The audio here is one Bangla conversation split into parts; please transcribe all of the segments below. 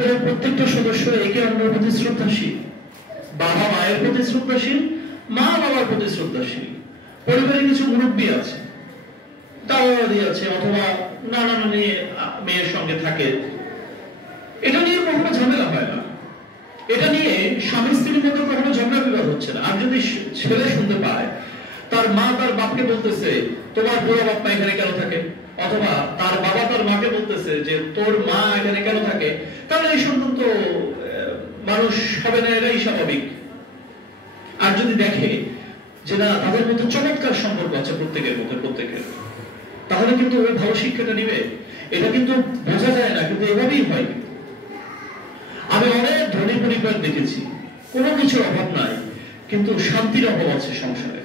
প্রত্যেকটা সদস্য একে অন্যের প্রতি শ্রদ্ধাশীল, বাবা মায়ের প্রতি শ্রদ্ধাশীল, মা বাবার প্রতি শ্রদ্ধাশীল। পরিবারে কিছু মুরব্বী আছে, দাদা দাদি আছে, অথবা নানা নানি মেয়ের সঙ্গে থাকে, এটা নিয়ে কখনো ঝামেলা হয় না, এটা নিয়ে স্বামী স্ত্রীর মধ্যে কখনো ঝগড়া বিবাদ হচ্ছে না। আর যদি ছেলে শুনতে পায় তার মা তার বাপকে বলতেছে তোমার বুড়ো বাপ মা এখানে কেন থাকে, অথবা তার বাবা তার মাকে বলতেছে যে তোর মা এখানে কেন থাকে, তাহলে এই সন্তান তো মানুষ হবে না, এটাই স্বাভাবিক। আর যদি দেখে যে না তাদের মধ্যে চমৎকার সম্পর্ক আছে প্রত্যেকের মধ্যে প্রত্যেকের, তাহলে কিন্তু ওই ভালো শিক্ষাটা নিবে। এটা কিন্তু বোঝা যায় না, কিন্তু এভাবেই হয়। আমি অনেক ধনী পরিবার দেখেছি, কোনো কিছুর অভাব নাই, কিন্তু শান্তির অভাব আছে সংসারে।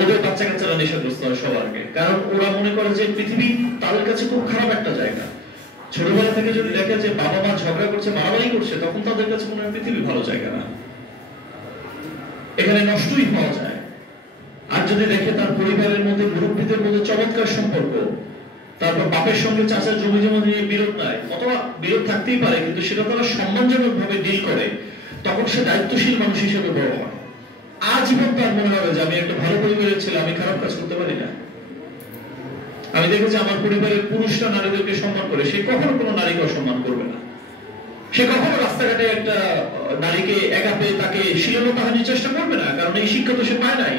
ওদের বাচ্চা কাচ্চারা নেশাগ্রস্ত হয় সবার আগে, কারণ ওরা মনে করে যে পৃথিবী তাদের কাছে খুব খারাপ একটা জায়গা। ছোটবেলা থেকে যদি দেখে যে বাবা মা ঝগড়া করছে, মারামারি করছে, তখন তাদের কাছে মনে হয় পৃথিবী ভালো জায়গা না, এখানে নষ্টই হওয়া যায়। আর যদি দেখে তার পরিবারের মধ্যে মুরব্বীদের মধ্যে চমৎকার সম্পর্ক, তারপর বাপের সঙ্গে চাচার জমি জমা নিয়ে বিরোধ নাই, অথবা বিরোধ থাকতেই পারে কিন্তু সেটা তারা সম্মানজনক ভাবে ডিল করে, তখন সে দায়িত্বশীল মানুষ হিসেবে বড় হয়। আজীবন তার মনে হবে যে আমি একটা ভালো পরিবারের ছেলে, আমি খারাপ কাজ করতে পারি না। আমি দেখেছি আমার পরিবারের পুরুষরা নারীদেরকে সম্মান করে, সে কখনো কোনো নারীকে অসম্মান করবে না। সে কখনো রাস্তাঘাটে একটা নারীকে একা পেয়ে তাকে শ্লীলতাহানির চেষ্টা করবে না, কারণ এই শিক্ষা তো সে পায় নাই।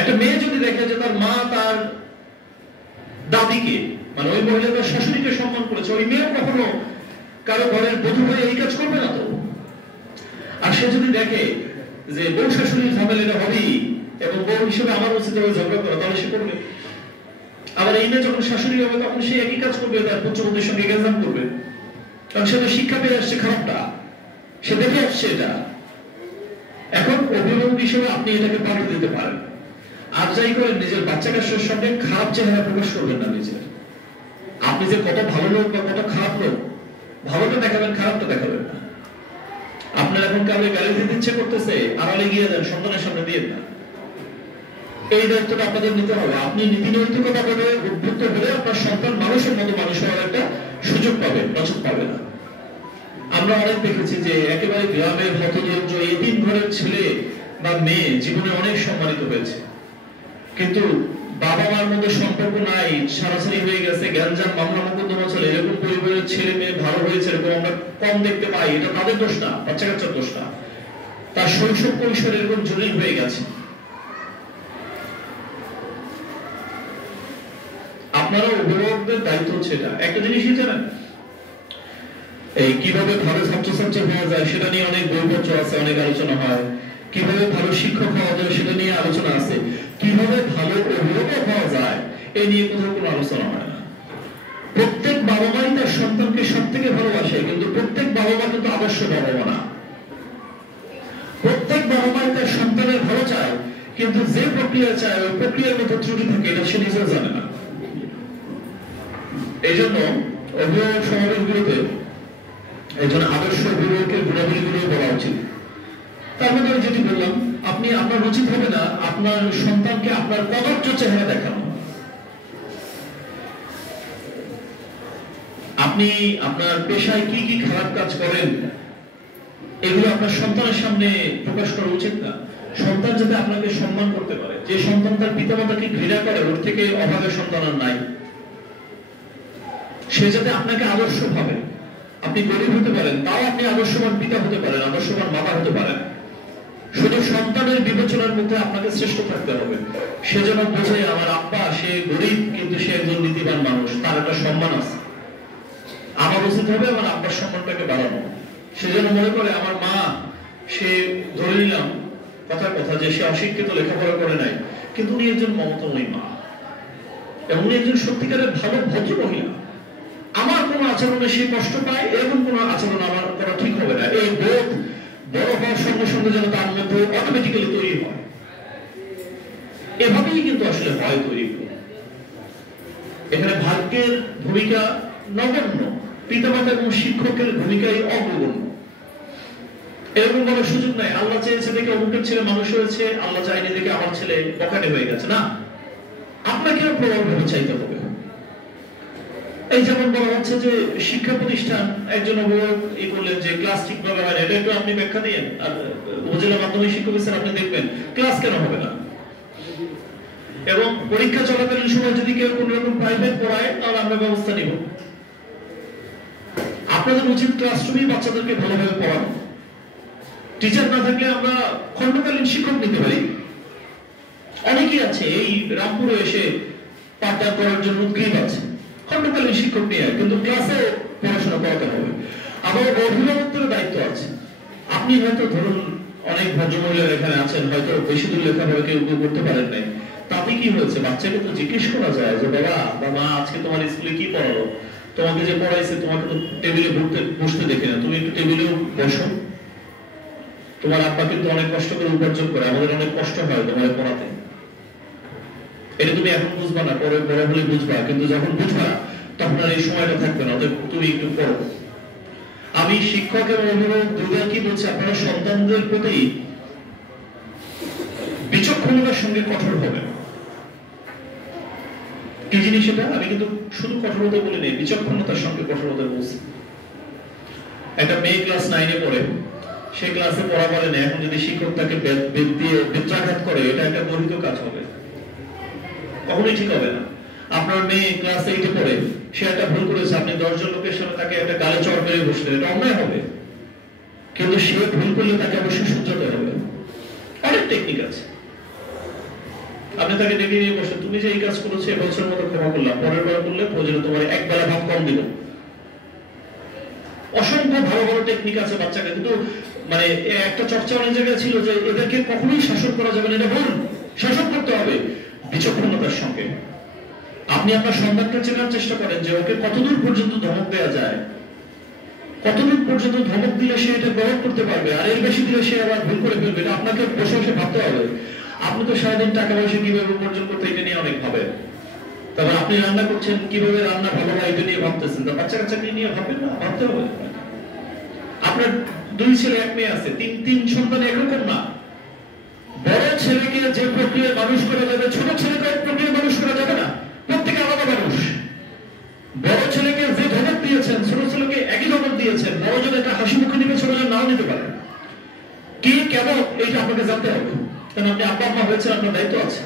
একটা মেয়ে যদি দেখে যে তার মা তার দাদিকে, মানে ওই মহিলা তার শাশুড়িকে সম্মান করেছে, ওই মেয়ে কখনো কারো ঘরের বধূ হয়ে এই কাজ করবে না তো। আর সে যদি দেখে যে বউ শাশুড়ির ঝামেলা হবেই এবং বউ হিসেবে আমার উচিত হবে ঝগড়া করা, তাহলে সে করবে। আবার এই মেয়ে যখন শাশুড়ি হবে তখন সে একই কাজ করবে, তার পুত্রবধূর সঙ্গে গেজাম করবে, কারণ সে তো শিক্ষা পেয়ে আসছে খারাপটা, সে দেখে আসছে এটা। এখন অভিভাবক হিসেবে আপনি এটাকে পাল্টে দিতে পারেন। আর যাই করে নিজের বাচ্চা কাচ্চার সঙ্গে খারাপ চেহারা প্রকাশ করবেন না নিজের। আপনি যে কত ভালো লোক বা কত খারাপ লোক, ভালোটা দেখাবেন, খারাপটা দেখাবেন না। আপনার এখন কাউকে গালি দিতে ইচ্ছে করতেছে, আড়ালে গিয়ে যান, সন্তানের সামনে দিয়ে না। এই দায়িত্বটা আপনাদের নিতে হবে। আপনি নীতি নৈতিকতা বলে উদ্বুদ্ধ হলে আপনার সন্তান মানুষের মতো মানুষ হওয়ার একটা সুযোগ পাবে, নজর পাবে না। আমরা অনেক দেখেছি যে একেবারে গ্রামের হতদরিদ্র এতিম ঘরের ছেলে বা মেয়ে জীবনে অনেক সম্মানিত হয়েছে, কিন্তু বাবা মার মধ্যে সম্পর্ক নাই, সারাসারি হয়ে গেছে, গ্যাঞ্জাম মামলা মোকদ্দমা চলে, এরকম পরিবারের ছেলে মেয়ে ভালো হয়েছে এরকম আমরা কম দেখতে পাই। এটা তাদের দোষ না, বাচ্চা কাচ্চার দোষ না, তার শৈশব কৈশোর এরকম জটিল হয়ে গেছে। আপনারা অভিভাবকদের দায়িত্ব হচ্ছে এটা। একটা জিনিসই জানেন, এই কিভাবে ভালো ছাত্রছাত্রী হওয়া যায় সেটা নিয়ে অনেক বইপত্র আছে, অনেক আলোচনা হয়। কিভাবে ভালো শিক্ষক হওয়া যায় সেটা নিয়ে আলোচনা আছে। কিভাবে ভালো অভিভাবক হওয়া যায় এই নিয়ে কোথাও কোনো আলোচনা হয় না। প্রত্যেক বাবা মাই তার সন্তানকে সব থেকে ভালোবাসে, কিন্তু প্রত্যেক বাবা মা কিন্তু আদর্শ বাবা মা না। প্রত্যেক বাবা মাই তার সন্তানের ভালো চায়, কিন্তু যে প্রক্রিয়া চায় ওই প্রক্রিয়ার মধ্যে ত্রুটি থাকে, এটা সে নিজেও জানে না। এই জন্য অভিভাবক সমাবেশগুলোতে এই জন্য আদর্শ অভিভাবকের গুণাবলীগুলো বলা উচিত। তার মধ্যে আমি যেটি বললাম, আপনি আপনার উচিত হবে না আপনার সন্তানকে আপনার কদর্য চেহারা দেখানো। আপনি আপনার পেশায় কি কি খারাপ কাজ করেন এগুলো আপনার সন্তানের সামনে প্রকাশ করা উচিত না। সন্তান যাতে আপনাকে সম্মান করতে পারে। যে সন্তান তার পিতামাতাকে ঘৃণা করে, ওর থেকে অভাবের সন্তান আর নাই। সে যাতে আপনাকে আদর্শ ভাবে। আপনি গরিব হতে পারেন, তাও আপনি আদর্শবান পিতা হতে পারেন, আদর্শবান মাতা হতে পারেন। শুধু সন্তানের বিবেচনার মধ্যে আপনাকে শ্রেষ্ঠ থাকতে হবে। সে যেন বোঝে আমার আব্বা সে গরিব কিন্তু সে একজন নীতিবান মানুষ, তার একটা সম্মান আছে। আমার উচিত হবে আমার আব্বার সম্মানটাকে বাড়ানো। সে যেন মনে করে আমার মা, সে ধরে নিলাম কথার কথা যে সে অশিক্ষিত, লেখাপড়া করে নাই, কিন্তু উনি একজন মমতাময়ী মা এবং উনি একজন সত্যিকারের ভালো ভদ্র মহিলা। আমার কোন আচরণে সে কষ্ট পায়, এরকম কোন আচরণ আমার করা ঠিক হবে না। এই বোধ বড় হওয়ার সঙ্গে সঙ্গে যেন তার মধ্যে অটোমেটিক্যালি তৈরি হয়। এভাবেই কিন্তু আসলে হয় তৈরি। এখানে ভাগ্যের ভূমিকা নগণ্য, পিতামাতা এবং শিক্ষকের ভূমিকাই অগ্রগণ্য। এরকম বলার সুযোগ নাই আল্লাহ চেয়েছে দেখে অমুকের ছেলে মানুষ হয়েছে, আল্লাহ চাইনি দেখে আমার ছেলে বখাটে হয়ে গেছে। না, আপনাকেও প্রবলভাবে চাইতে হবে। এই যেমন বলা হচ্ছে যে শিক্ষা প্রতিষ্ঠান, একজন অভিভাবক এই বললেন যে ক্লাস ঠিকভাবে হয় না, এটা একটু আপনি ব্যাখ্যা দিয়েন। আর উপজেলা মাধ্যমিক শিক্ষক অফিসার আপনি দেখবেন ক্লাস কেন হবে না, এবং পরীক্ষা চলাকালীন সময় যদি কেউ কোন রকম প্রাইভেট পড়ায় তাহলে আমরা ব্যবস্থা নিব। আপনাদের উচিত ক্লাসরুমে বাচ্চাদেরকে ভালোভাবে পড়ানো। টিচার না থাকলে আমরা খণ্ডকালীন শিক্ষক নিতে পারি। অনেকেই আছে এই রামপুরে এসে পাঠদান করার জন্য উদ্গ্রীব আছে, খণ্ডকালীন শিক্ষক নিয়ে, কিন্তু ক্লাসে পড়াশোনা করাতে হবে। আবার অভিভাবকদের দায়িত্ব আছে। আপনি হয়তো ধরুন অনেক ভদ্রমহিলা এখানে আছেন, হয়তো বেশি দূর লেখাপড়া কেউ করতে পারেন নাই, তাতে কি হয়েছে? বাচ্চাকে তো জিজ্ঞেস করা যায় যে বাবা বা মা আজকে তোমার স্কুলে কি পড়ালো, তোমাকে যে পড়াইছে তোমাকে তো টেবিলে বসতে দেখে না, তুমি একটু টেবিলেও বসো। তোমার আব্বা কিন্তু অনেক কষ্ট করে উপার্জন করে, আমাদের অনেক কষ্ট হয় তোমার পড়াতে। এটা তুমি এখন বুঝবা না, পরে বড় হলে বুঝবা, কিন্তু যখন বুঝবা তখন আর এই সময়টা থাকবে না, তুমি একটু পড়ো। আমি শিক্ষক এবং অভিভাবক দুইবার কি বলছি, আপনারা সন্তানদের প্রতি বিচক্ষণতার সঙ্গে কঠোর হবে। কি জিনিস এটা? আমি কিন্তু শুধু কঠোরতা বলি নেই, বিচক্ষণতার সঙ্গে কঠোরতা বলছি। একটা মেয়ে ক্লাস 9-এ পড়ে, সে ক্লাসে পড়া বলে না, এখন যদি শিক্ষক তাকে বেত দিয়ে বেত্রাঘাত করে, এটা একটা গর্হিত কাজ হবে, কখনোই ঠিক হবে না। আপনার মেয়ে ক্লাস 8-এ পড়ে, সে একটা ভুল করেছে, আপনি 10 জন লোকের সামনে তাকে একটা গালে চড় মেরে বসলেন, এটা অন্যায় হবে। কিন্তু সে ভুল করলে তাকে অবশ্যই শুধরাতে হবে। অনেক টেকনিক আছে। আপনি তাকে ডেকে নিয়ে বসে, তুমি যে এই কাজ করেছো এবছর মতো ক্ষমা করলাম, পরের বার করলে প্রয়োজনে তোমার এক বেলা ভাত কম দিব। অসংখ্য ভালো ভালো টেকনিক আছে বাচ্চাকে, কিন্তু মানে একটা চর্চা অনেক জায়গায় ছিল যে এদেরকে কখনোই শাসন করা যাবে না, এটা ভুল। শাসন করতে হবে বিচক্ষণতার সঙ্গে। আপনি আপনার সন্তানকে চেনার চেষ্টা করেন যে ওকে কতদূর পর্যন্ত ধমক দেওয়া যায়, কতদূর পর্যন্ত ধমক দিলে সে এটা গ্রহণ করতে পারবে, আর এর বেশি দিলে সে আবার ভুল করে ফেলবে। এটা আপনাকে বসে বসে ভাবতে হবে। আপনি তো সারাদিন টাকা পয়সা কিভাবে উপার্জন করতে, এটা নিয়ে অনেক ভাবেন। তারপর আপনি রান্না করছেন, কিভাবে রান্না ভালো হয় এটা নিয়ে ভাবতেছেন। তা বাচ্চা কাচ্চাকে নিয়ে ভাববেন না, ভাবতে হবে। আপনার 2 ছেলে 1 মেয়ে আছে, তিন সন্তান একরকম না। বড় ছেলেকে যে প্রক্রিয়ায় মানুষ করা যাবে, ছোট ছেলেকে এক প্রক্রিয়ায় মানুষ করা যাবে না। প্রত্যেকে আলাদা মানুষ। বড় ছেলেকে যে ধমক দিয়েছেন, ছোট ছেলেকে একই ধমক দিয়েছেন। বড় জন একটা হাসি মুখে নিবে, ছোট জন নাও নিতে পারে। কি কেমন এইটা আপনাকে জানতে হবে, কারণ আপনি আব্বা আম্মা হয়েছেন, আপনার দায়িত্ব আছে।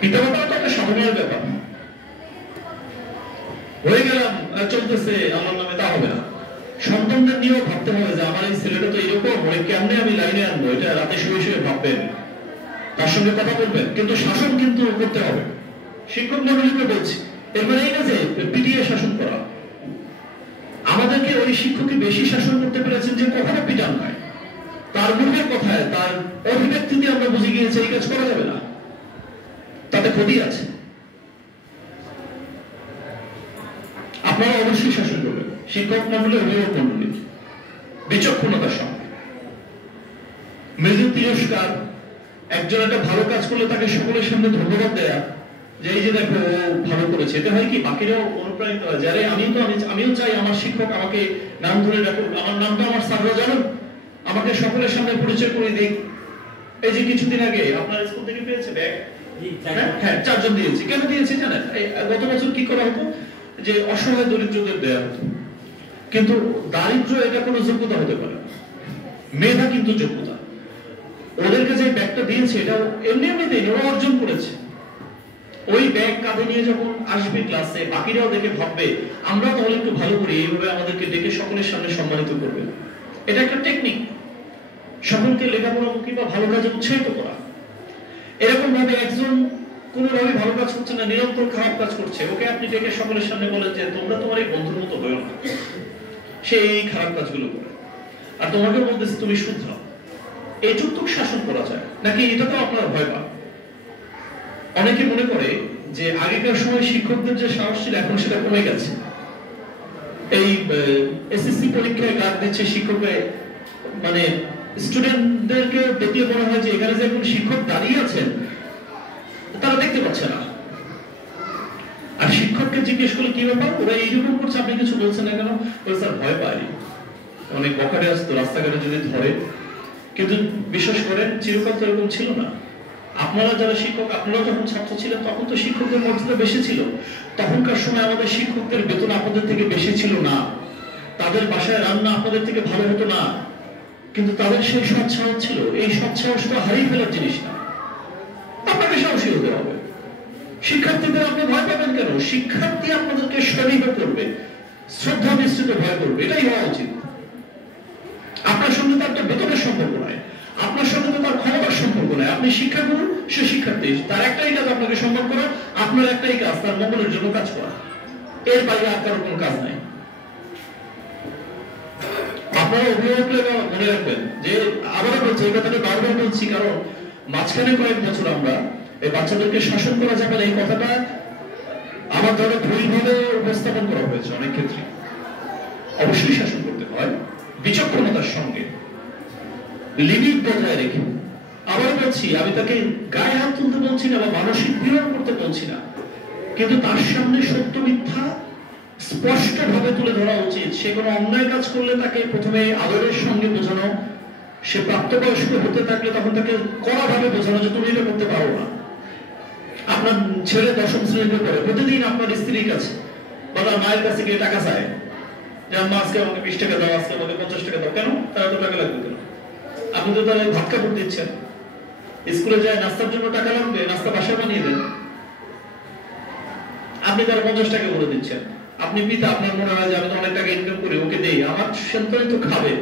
পিতামাতা তো একটা সাধারণ ব্যাপার। হয়ে গেলাম চলতেছে আমার নামে, তা হবে না। সন্তানদের নিয়েও ভাবতে হবে যে আমার এই ছেলেটা তো এরকম, ওই কেমনে আমি লাইনে আনবো, এটা রাতে শুয়ে শুয়ে ভাববেন, তার সঙ্গে কথা বলবেন, কিন্তু শাসন কিন্তু করতে হবে। শিক্ষক মন্ডলীকে বলছি, এর মানে এই না যে পিটিয়ে শাসন করা। আমাদেরকে ওই শিক্ষকই বেশি শাসন করতে পেরেছেন যে কখনো পিটান নাই। তার মুখের কথায়, তার অভিব্যক্তিতে আমরা বুঝে গিয়েছি এই কাজ করা যাবে না, তাতে ক্ষতি আছে। আপনারা অবশ্যই শাসন করবেন, শিক্ষক মন্ডলী, অভিভাবক মন্ডলী, বিচক্ষণতার সঙ্গে। মৃদু তিরস্কার, একজন একটা ভালো কাজ করলে তাকে সকলের সামনে ধন্যবাদ দেয়া, যে এই যে দেখো ও ভালো করেছে, এটা হয় কি বাকিরাও অনুপ্রাণিত হয়। যারে আমিও চাই আমার শিক্ষক আমাকে নাম ধরে রাখুক, আমার নামটা আমার স্যাররা জানুক, আমাকে সকলের সামনে পরিচয় করে দিক। এই যে কিছুদিন আগে আপনার স্কুল থেকে পেয়েছে ব্যাগ, হ্যাঁ 4 জন দিয়েছি। কেন দিয়েছি জানেন? গত বছর কি করা হতো যে অসহায় দরিদ্রদের দেয়া হতো, কিন্তু দারিদ্র এটা কোনো যোগ্যতা হতে পারে, মেধা কিন্তু যোগ্যতা। ওদেরকে যে ব্যাগটা দিয়েছে এটা এমনি দেয়নি, ওরা অর্জন করেছে। ওই ব্যাগ কাঁধে নিয়ে যখন আসবে ক্লাসে, বাকিরাও দেখে ভাববে আমরা তাহলে একটু ভালো করি, এইভাবে আমাদেরকে ডেকে সকলের সামনে সম্মানিত করবে। এটা একটা টেকনিক, সকলকে লেখাপড়ামুখী বা ভালো কাজে উৎসাহিত করা। এরকম ভাবে একজন কোনোভাবে ভালো কাজ করছে না, নিরন্তর খারাপ কাজ করছে, ওকে আপনি ডেকে সকলের সামনে বলেন যে তোমরা তোমার এই বন্ধুর মতো হয়েও না, সে এই খারাপ কাজগুলো করে, আর তোমাকে বলতেছে তুমি শুধরাও। এই যৌতুক শাসন করা যায় নাকি? এটা তো আপনারা ভয় পান। অনেকে মনে করে যে আগেকার সময় শিক্ষকদের যে সাহস ছিল এখন সেটা কমে গেছে। এই এসএসসি পরীক্ষায় গার্ড দিচ্ছে শিক্ষকের, মানে স্টুডেন্টদেরকে দেখলে মনে হয় যে এখানে যে এখন শিক্ষক দাঁড়িয়ে আছেন তারা দেখতে পাচ্ছে না। আর শিক্ষককে জিজ্ঞেস করলে কি ব্যাপার, ওরা এইরকম করছে, আপনি কিছু বলছেন না কেন? বলে স্যার ভয় পাই, অনেক বকাটে আসতো রাস্তাঘাটে যদি ধরে। কিন্তু বিশ্বাস করেন চিরকাল তো এরকম ছিল না। আপনারা যারা শিক্ষক, আপনারা যখন ছাত্র ছিলেন তখন তো শিক্ষকদের মর্যাদা বেশি ছিল। তখনকার সময় আমাদের শিক্ষকদের বেতন আপনাদের থেকে বেশি ছিল না, তাদের বাসায় রান্না আপনাদের থেকে ভালো হতো না, কিন্তু তাদের সেই সৎ সাহস ছিল। এই সৎ সাহস তো হারিয়ে ফেলার জিনিস না, আপনাকে সাহসী হতে হবে। শিক্ষার্থীদের আপনি ভয় পাবেন কেন? শিক্ষার্থী আপনাদেরকে সমীহ করবে, শ্রদ্ধা মিশ্রিত ভয় করবে, এটাই হওয়া উচিত। আপনার সঙ্গে তার তো বেতনের সম্পর্ক নয়, আপনার সঙ্গে তো তার ক্ষমতার সম্পর্ক নয়। আপনি শিক্ষাগুরু, সে শিক্ষার্থী, তার একটাই কাজ আপনাকে সম্মান করা, আপনার একটাই কাজ তার মঙ্গলের জন্য কাজ করা, এর বাইরে আর কারো কোনো কাজ নাই। আপনারা অভিভাবকরা মনে রাখবেন যে, আবারও বলছি, এই কথাটা বারবার বলছি, কারণ মাঝখানে কয়েক বছর আমরা এই বাচ্চাদেরকে শাসন করা যাবে না এই কথাটা আমার দ্বারা ভুলভাবে উপস্থাপন করা হয়েছে অনেক ক্ষেত্রে। অবশ্যই শাসন করতে হয় বিচক্ষণতার সঙ্গে, লিমিট বজায় রেখে। আবার বলছি, আমি তাকে গায়ে হাত তুলতে বলছি না বা মানসিক পীড়ন করতে বলছি না, কিন্তু তার সামনে সত্য মিথ্যা স্পষ্ট ভাবে তুলে ধরা উচিত। সে কোনো অন্যায় কাজ করলে তাকে প্রথমে আদরের সঙ্গে বোঝানো, সে প্রাপ্তবয়স্ক হতে থাকলে তখন তাকে কড়া ভাবে বোঝানো যে তুমি এটা করতে পারো না। আপনার ছেলে 10ম শ্রেণীতে পড়ে, প্রতিদিন আপনার স্ত্রীর কাছে বা তার মায়ের কাছে গিয়ে টাকা চায় যে আম্মা আজকে আমাকে 20 টাকা দাও, আজকে আমাকে 50 টাকা দাও। কেন? তার এত টাকা লাগবে কেন? আপনি তো তার ভাত কাপড় দিচ্ছেন, স্কুলে যায় নাস্তার জন্য টাকা লাগবে, নাস্তা বাসায় বানিয়ে দেন, আপনি তার 50 টাকা করে দিচ্ছেন। আপনি পিতা, আপনার মনে হয় যে আমি তো অনেক টাকা ইনকাম করি, ওকে দেই, আমার সন্তান তো খাবে,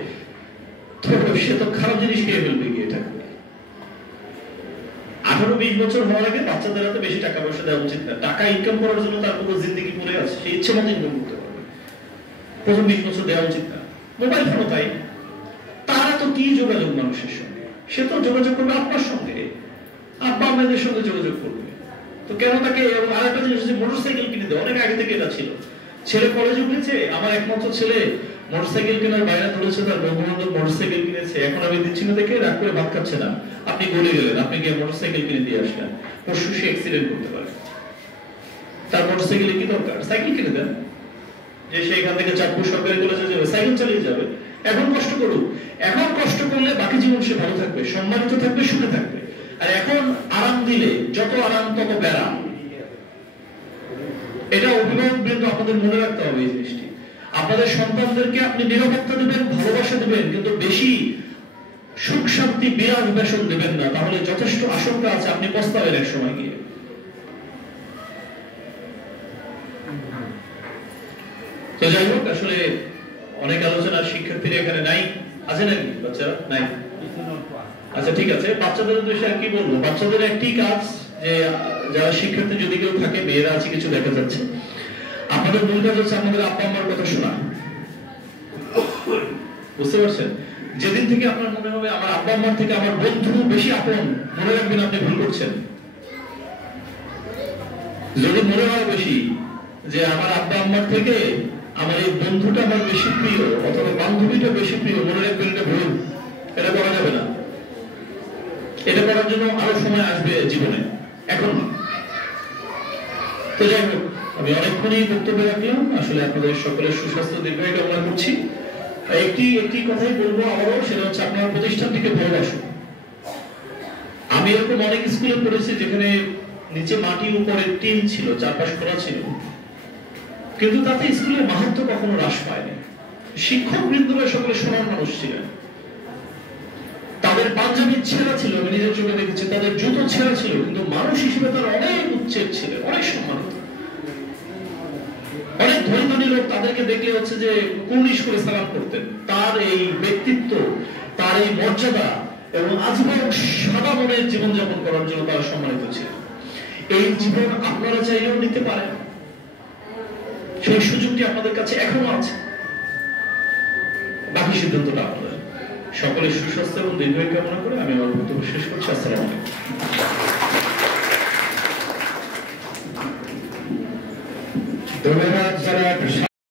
তো সে তো খারাপ জিনিস খেয়ে ফেলবে কি? এটা 18-20 বছর হওয়ার আগে বাচ্চাদের হাতে বেশি টাকা পয়সা দেওয়া উচিত না। টাকা ইনকাম করার জন্য তার পুরো জিন্দগি পড়ে আছে, সে ইচ্ছে মতো ইনকাম করতে পারবে, প্রথম 20 বছর দেওয়া উচিত না। মোবাইল ফোনও তাই, তারা তো কি যোগাযোগ মানুষের সঙ্গে? সে তো যোগাযোগ করবে আপনার সঙ্গে, আব্বা আমাদের সঙ্গে যোগাযোগ করবে। তো কেন তাকে? আর একটা জিনিস হচ্ছে মোটরসাইকেল কিনে দেওয়া, অনেক আগে থেকে এটা ছিল। ছেলে কলেজে উঠেছে, আমার একমাত্র ছেলে মোটরসাইকেল কেনার বাইরে ধরেছে, তার বন্ধু বান্ধব মোটরসাইকেল কিনেছে, এখন আমি দিচ্ছি না দেখে রাগ করে ভাত খাচ্ছে না। আপনি গলে গেলেন, আপনি গিয়ে মোটরসাইকেল কিনে দিয়ে আসলেন, পরশু সে অ্যাক্সিডেন্ট করতে পারে। তার মোটরসাইকেলে কি দরকার? সাইকেল কিনে দেন, যে সে এখান থেকে চাঁদপুর সরকারি কলেজে যাবে, সাইকেল চালিয়ে যাবে। এখন কষ্ট করুক, এখন কষ্ট করলে বাকি জীবন সে ভালো থাকবে, সম্মানিত থাকবে, সুখে থাকবে। আর এখন আরাম দিলে যত আরাম তত ব্যারাম। এটা অভিভাবক বৃন্দ আপনাদের মনে রাখতে হবে এই জিনিসটি। আপনাদের সন্তানদেরকে আপনি নিরাপত্তা দেবেন, ভালোবাসা দেবেন, কিন্তু বেশি সুখ শান্তি বিরাজ বেসন দেবেন না, তাহলে যথেষ্ট আশঙ্কা আছে আপনি পস্তাবেন এক সময় গিয়ে। তো যাই হোক, আসলে অনেক আলোচনা, শিক্ষার্থীরা এখানে নাই, আছে নাকি বাচ্চারা? নাই, আচ্ছা ঠিক আছে। বাচ্চাদের উদ্দেশ্যে আর কি বলবো? বাচ্চাদের একটি কাজ, যে যারা শিক্ষার্থী যদি কেউ থাকে, মেয়েরা আছে কিছু দেখা যাচ্ছে, আপনাদের মূল কাজ হচ্ছে আপনাদের আব্বা আম্মার কথা শোনা। বুঝতে পারছেন? যেদিন থেকে আপনার মনে হবে আমার আব্বা আম্মার থেকে আমার বন্ধু বেশি আপন, মনে রাখবেন আপনি ভুল করছেন। যদি মনে হয় বেশি যে আমার আব্বা আম্মার থেকে আমার এই বন্ধুটা আমার বেশি প্রিয় অথবা বান্ধবীটা বেশি প্রিয়, মনে রাখবেন এটা ভুল, এটা করা যাবে না। এটা করার জন্য আরো সময় আসবে জীবনে, এখন না। তো যাই হোক, আমি অনেকক্ষণই বক্তব্য রাখলাম। আসলে আপনাদের সকলের সুস্বাস্থ্য দীর্ঘায়ু কামনা করছি। একটি কথাই বলবো আবারও, সেটা হচ্ছে আপনার প্রতিষ্ঠানটিকে ভালোবাসুন। আমি এরকম অনেক স্কুলে পড়েছি যেখানে নিচে মাটি, উপরে টিন ছিল, চারপাশ খোলা ছিল, কিন্তু তাতে স্কুলের মাহাত্ম্য কখনো হ্রাস পায়নি। শিক্ষক বৃন্দরা সকলে সোনার মানুষ ছিলেন, তাদের পাঞ্জাবি ছেঁড়া ছিল, আমি নিজের চোখে দেখেছি, তাদের জুতো ছেঁড়া ছিল, কিন্তু মানুষ হিসেবে তারা অনেক উচ্চের ছিলেন, অনেক সম্মানিত। অনেক ধনী ধনী লোক তাদেরকে দেখলে হচ্ছে যে কুর্নিশ করে সালাম করতেন। তার এই ব্যক্তিত্ব, তার এই মর্যাদা এবং আজীবন সাদা মনের জীবনযাপন করার জন্য তারা সম্মানিত ছিলেন। এই জীবন আপনারা চাইলেও নিতে পারেন, সেই সুযোগটি আপনাদের কাছে এখনো আছে। বাকি সিদ্ধান্তটা আপনাদের। সকলের সুস্বাস্থ্য এবং দীর্ঘায়ু কামনা করে আমি আমার বক্তব্য শেষ করছি। আসসালামু আলাইকুম।